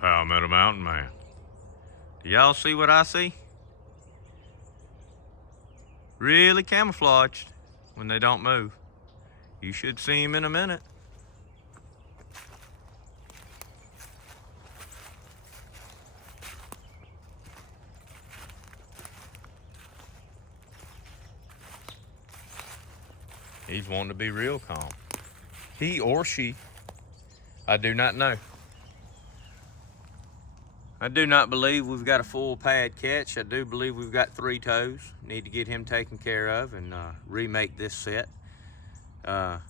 Palmetto Mountain Man. Do y'all see what I see? Really camouflaged when they don't move. You should see him in a minute. He's wanting to be real calm. He or she, I do not know. I do not believe we've got a full pad catch. I do believe we've got 3 toes. Need to get him taken care of and remake this set. I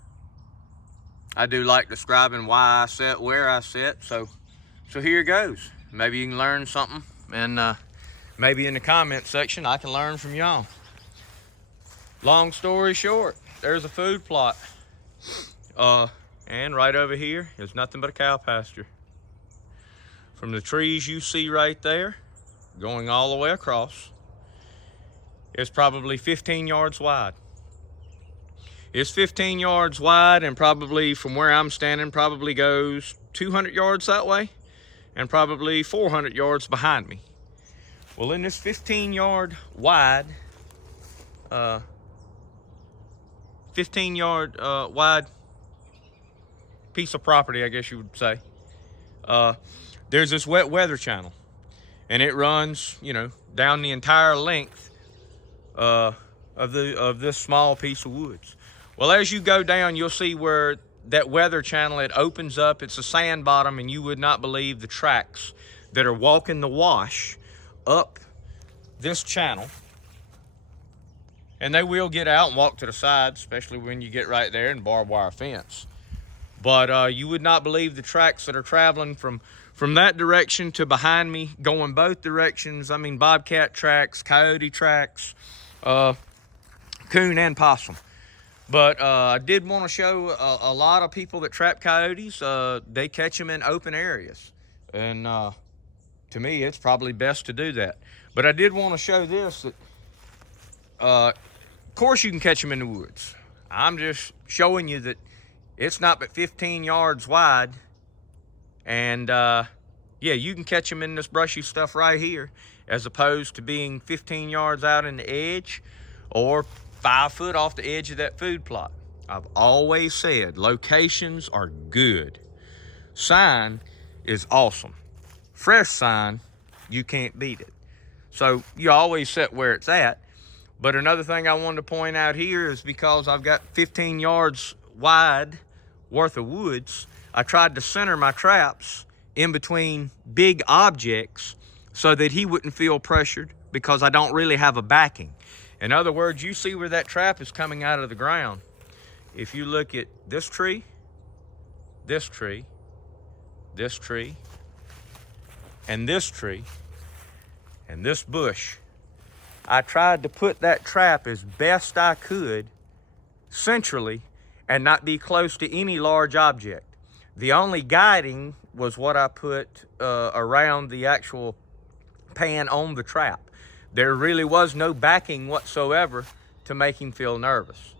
do like describing why I set where I set, so here goes. Maybe you can learn something, and maybe in the comment section I can learn from y'all. Long story short, there's a food plot, and right over here is nothing but a cow pasture. From the trees you see right there, going all the way across, it's probably 15 yards wide. It's 15 yards wide, and probably from where I'm standing, probably goes 200 yards that way, and probably 400 yards behind me. Well, in this 15-yard wide, 15-yard wide piece of property, I guess you would say, there's this wet weather channel, and it runs, you know, down the entire length of this small piece of woods. Well, as you go down, you'll see where that weather channel, it opens up. It's a sand bottom, and you would not believe the tracks that are walking the wash up this channel. And they will get out and walk to the side, especially when you get right there in barbed wire fence. But you would not believe the tracks that are traveling from that direction to behind me, going both directions. I mean, bobcat tracks, coyote tracks, coon and possum. But I did want to show a lot of people that trap coyotes, they catch them in open areas. And to me, it's probably best to do that. But I did want to show this, that of course you can catch them in the woods. I'm just showing you that it's not but 15 yards wide. And yeah, you can catch them in this brushy stuff right here, as opposed to being 15 yards out in the edge or 5 foot off the edge of that food plot. I've always said locations are good. Sign is awesome. Fresh sign, you can't beat it. So you always set where it's at. But another thing I wanted to point out here is, because I've got 15 yards wide worth of woods, I tried to center my traps in between big objects so that he wouldn't feel pressured, because I don't really have a backing. In other words, you see where that trap is coming out of the ground. If you look at this tree, this tree, this tree, and this tree, and this bush, I tried to put that trap as best I could centrally and not be close to any large object. The only guiding was what I put around the actual pan on the trap. There really was no backing whatsoever to make him feel nervous.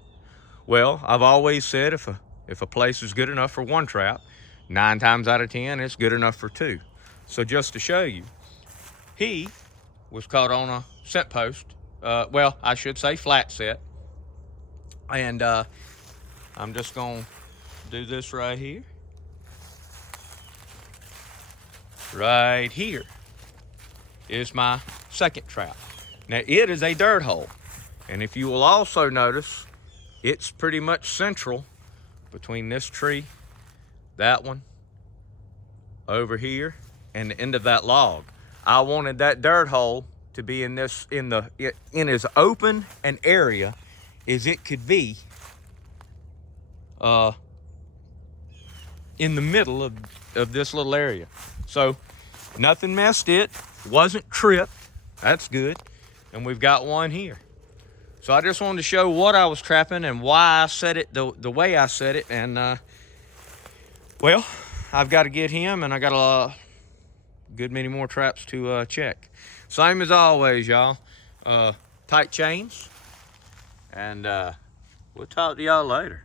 Well, I've always said if a place is good enough for 1 trap, 9 times out of 10, it's good enough for 2. So just to show you, he was caught on a scent post. Well, I should say flat set. And I'm just gonna do this right here. Right here is my second trap. Now, it is a dirt hole. And if you will also notice, it's pretty much central between this tree, that one, over here, and the end of that log. I wanted that dirt hole to be in as open an area as it could be, in the middle of this little area. So nothing messed it, wasn't tripped. That's good. And we've got one here. So I just wanted to show what I was trapping and why I set it the way I set it. And well, I've got to get him, and I got a good many more traps to check. Same as always, y'all. Tight chains, and we'll talk to y'all later.